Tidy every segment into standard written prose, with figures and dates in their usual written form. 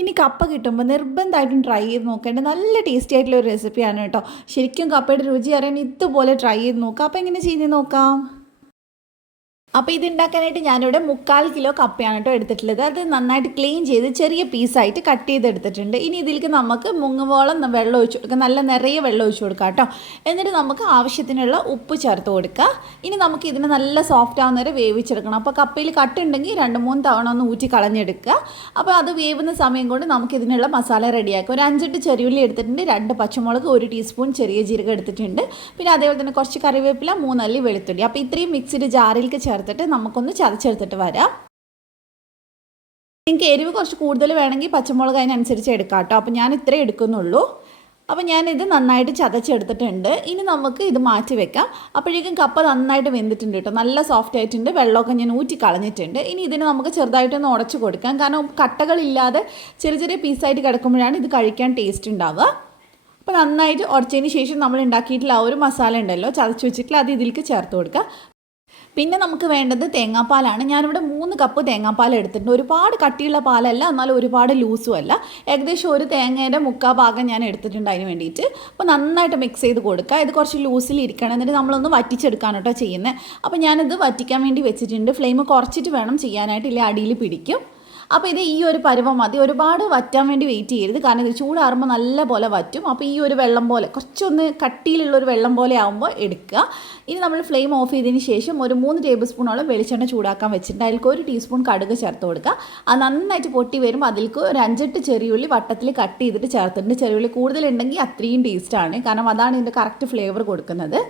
ഇനി കപ്പ കിട്ടുമ്പോൾ നിർബന്ധമായിട്ടും ട്രൈ ചെയ്ത് നോക്കേണ്ട നല്ല ടേസ്റ്റി ആയിട്ടുള്ള ഒരു റെസിപ്പിയാണ് കേട്ടോ. ശരിക്കും കപ്പയുടെ രുചി അറിയാൻ ഇതുപോലെ ട്രൈ ചെയ്ത് നോക്കാം. അപ്പോൾ എങ്ങനെ ചെയ്യുന്നത് നോക്കാം. അപ്പോൾ ഇത് ഉണ്ടാക്കാനായിട്ട് ഞാനിവിടെ 3/4 കിലോ കപ്പയാണ് കേട്ടോ എടുത്തിട്ടുള്ളത്. അത് നന്നായിട്ട് ക്ലീൻ ചെയ്ത് ചെറിയ പീസായിട്ട് കട്ട് ചെയ്തെടുത്തിട്ടുണ്ട്. ഇനി ഇതിലേക്ക് നമുക്ക് മുങ്ങുവോളം വെള്ളം ഒഴിച്ച് കൊടുക്കുക, നല്ല നിറയെ വെള്ളം ഒഴിച്ച് കൊടുക്കുക കേട്ടോ. എന്നിട്ട് നമുക്ക് ആവശ്യത്തിനുള്ള ഉപ്പ് ചേർത്ത് കൊടുക്കുക. ഇനി നമുക്ക് ഇതിനെ നല്ല സോഫ്റ്റ് ആവുന്ന വരെ വേവിച്ചെടുക്കണം. അപ്പോൾ കപ്പയിൽ കട്ടുണ്ടെങ്കിൽ 2-3 തവണ ഒന്ന് ഊറ്റി കളഞ്ഞെടുക്കുക. അപ്പോൾ അത് വേവുന്ന സമയം കൊണ്ട് നമുക്ക് ഇതിനുള്ള മസാല റെഡിയാക്കുക. ഒരു 5-8 ചെറിയുള്ളി എടുത്തിട്ടുണ്ട്, 2 പച്ചമുളക്, 1 ടീസ്പൂൺ ചെറിയ ജീരകം എടുത്തിട്ടുണ്ട്. പിന്നെ അതേപോലെ തന്നെ കുറച്ച് കറിവേപ്പില, 3 അല്ലി വെളുത്തുള്ളി. അപ്പോൾ ഇത്രയും മിക്സിയുടെ ജാറിലേക്ക് ചേർത്തിട്ട് നമുക്കൊന്ന് ചതച്ചെടുത്തിട്ട് വരാം. നിങ്ങൾക്ക് എരിവ് കുറച്ച് കൂടുതൽ വേണമെങ്കിൽ പച്ചമുളക് അതിനനുസരിച്ച് എടുക്കാം കേട്ടോ. അപ്പോൾ ഞാൻ ഇത്രേ എടുക്കുന്നുള്ളൂ. അപ്പോൾ ഞാനിത് നന്നായിട്ട് ചതച്ചെടുത്തിട്ടുണ്ട്. ഇനി നമുക്ക് ഇത് മാറ്റി വെക്കാം. അപ്പോഴേക്കും കപ്പ നന്നായിട്ട് വെന്തിട്ടുണ്ട് കേട്ടോ, നല്ല സോഫ്റ്റ് ആയിട്ടുണ്ട്. വെള്ളമൊക്കെ ഞാൻ ഊറ്റി കളഞ്ഞിട്ടുണ്ട്. ഇനി ഇതിന് നമുക്ക് ചെറുതായിട്ടൊന്ന് ഉടച്ച് കൊടുക്കാം. കാരണം കട്ടകളില്ലാതെ ചെറിയ ചെറിയ പീസായിട്ട് കിടക്കുമ്പോഴാണ് ഇത് കഴിക്കാൻ ടേസ്റ്റ് ഉണ്ടാവുക. അപ്പോൾ നന്നായിട്ട് ഉടച്ചതിന് ശേഷം നമ്മൾ ഉണ്ടാക്കിയിട്ടുള്ള ആ ഒരു മസാല ഉണ്ടല്ലോ ചതച്ച് വെച്ചിട്ടുള്ള അത് ഇതിലേക്ക് ചേർത്ത് കൊടുക്കുക. പിന്നെ നമുക്ക് വേണ്ടത് തേങ്ങാപ്പാലാണ്. ഞാനിവിടെ 3 കപ്പ് തേങ്ങാപ്പാൽ എടുത്തിട്ടുണ്ട്. ഒരുപാട് കട്ടിയുള്ള പാലല്ല, എന്നാലും ഒരുപാട് ലൂസും അല്ല. ഏകദേശം ഒരു തേങ്ങയുടെ 3/4 ഭാഗം ഞാൻ എടുത്തിട്ടുണ്ട് അതിന് വേണ്ടിയിട്ട്. അപ്പോൾ നന്നായിട്ട് മിക്സ് ചെയ്ത് കൊടുക്കുക. ഇത് കുറച്ച് ലൂസിൽ ഇരിക്കണം. എന്നിട്ട് നമ്മളൊന്ന് വറ്റിച്ചെടുക്കാൻ കേട്ടോ ചെയ്യുന്നത്. അപ്പോൾ ഞാനിത് വറ്റിക്കാൻ വേണ്ടി വെച്ചിട്ടുണ്ട്. ഫ്ലെയിം കുറച്ചിട്ട് വേണം ചെയ്യാനായിട്ട്, ഇല്ലേ അടിയിൽ പിടിക്കും. അപ്പോൾ ഇത് ഈ ഒരു പരുവം മതി. ഒരുപാട് വറ്റാൻ വേണ്ടി വെയിറ്റ് ചെയ്യരുത്, കാരണം ഇത് ചൂടാറുമ്പോൾ നല്ല പോലെ വറ്റും. അപ്പോൾ ഈ ഒരു വെള്ളം പോലെ കുറച്ചൊന്ന് കട്ടിയിലുള്ളൊരു വെള്ളം പോലെ ആകുമ്പോൾ എടുക്കുക. ഇനി നമ്മൾ ഫ്ലെയിം ഓഫ് ചെയ്തതിന് ശേഷം ഒരു 3 ടേബിൾ സ്പൂണോളം വെളിച്ചെണ്ണ ചൂടാക്കാൻ വെച്ചിട്ടുണ്ട്. അതിലേക്ക് 1 ടീസ്പൂൺ കടുക് ചേർത്ത് കൊടുക്കുക. അത് നന്നായിട്ട് പൊട്ടി വരുമ്പോൾ അതിലേക്ക് ഒരു 5-8 ചെറിയുള്ളി വട്ടത്തിൽ കട്ട് ചെയ്തിട്ട് ചേർത്തിട്ടുണ്ട്. ചെറിയുള്ളി കൂടുതലുണ്ടെങ്കിൽ അത്രയും ടേസ്റ്റാണ്, കാരണം അതാണ് ഇതിൻ്റെ കറക്റ്റ് ഫ്ലേവർ കൊടുക്കുന്നത്.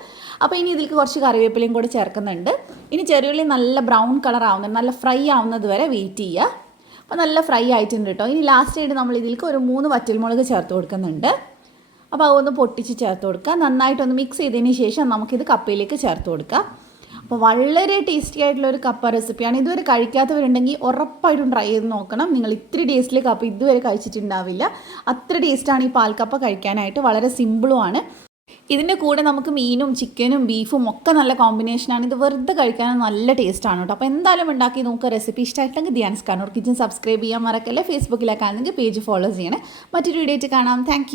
അപ്പോൾ ഇനി ഇതിലേക്ക് കുറച്ച് കറിവേപ്പിലയും കൂടി ചേർക്കുന്നുണ്ട്. ഇനി ചെറിയുള്ളി നല്ല ബ്രൗൺ കളർ ആവുന്നത്, നല്ല ഫ്രൈ ആവുന്നത് വരെ വെയിറ്റ് ചെയ്യുക. അപ്പോൾ നല്ല ഫ്രൈ ആയിട്ടുണ്ട് കേട്ടോ. ഇനി ലാസ്റ്റായിട്ട് നമ്മൾ ഇതിലേക്ക് ഒരു 3 വറ്റൽമുളക് ചേർത്ത് കൊടുക്കുന്നുണ്ട്. അപ്പോൾ അതൊന്ന് പൊട്ടിച്ച് ചേർത്ത് കൊടുക്കുക. നന്നായിട്ടൊന്ന് മിക്സ് ചെയ്തതിന് ശേഷം നമുക്കിത് കപ്പയിലേക്ക് ചേർത്ത് കൊടുക്കാം. അപ്പോൾ വളരെ ടേസ്റ്റി ആയിട്ടുള്ളൊരു കപ്പ റെസിപ്പിയാണ്. ഇതുവരെ കഴിക്കാത്തവരുണ്ടെങ്കിൽ ഉറപ്പായിട്ടും ട്രൈ ചെയ്ത് നോക്കണം. നിങ്ങൾ ഇത്ര ടേസ്റ്റിൽ കപ്പ ഇതുവരെ കഴിച്ചിട്ടുണ്ടാവില്ല. അത്ര ടേസ്റ്റാണ് ഈ പാൽക്കപ്പ കഴിക്കാനായിട്ട്. വളരെ സിമ്പിളുമാണ്. ഇതിൻ്റെ കൂടെ നമുക്ക് മീനും ചിക്കനും ബീഫും ഒക്കെ നല്ല കോമ്പിനേഷനാണ്. ഇത് വെറുതെ കഴിക്കാൻ നല്ല ടേസ്റ്റാണ് കേട്ടോ. അപ്പോൾ എന്തായാലും ഉണ്ടാക്കി നോക്കുക. റെസിപ്പി ഇഷ്ടമായിട്ടെങ്കിൽ ധ്യാൻസ് കണ്ണൂർ കിച്ചൻ സബ്സ്ക്രൈബ് ചെയ്യാൻ മറക്കല്ലേ. ഫേസ്ബുക്കിലേക്കാണെങ്കിൽ പേജ് ഫോളോ ചെയ്യണേ. മറ്റൊരു വീഡിയോ ആയിട്ട് കാണാം. താങ്ക്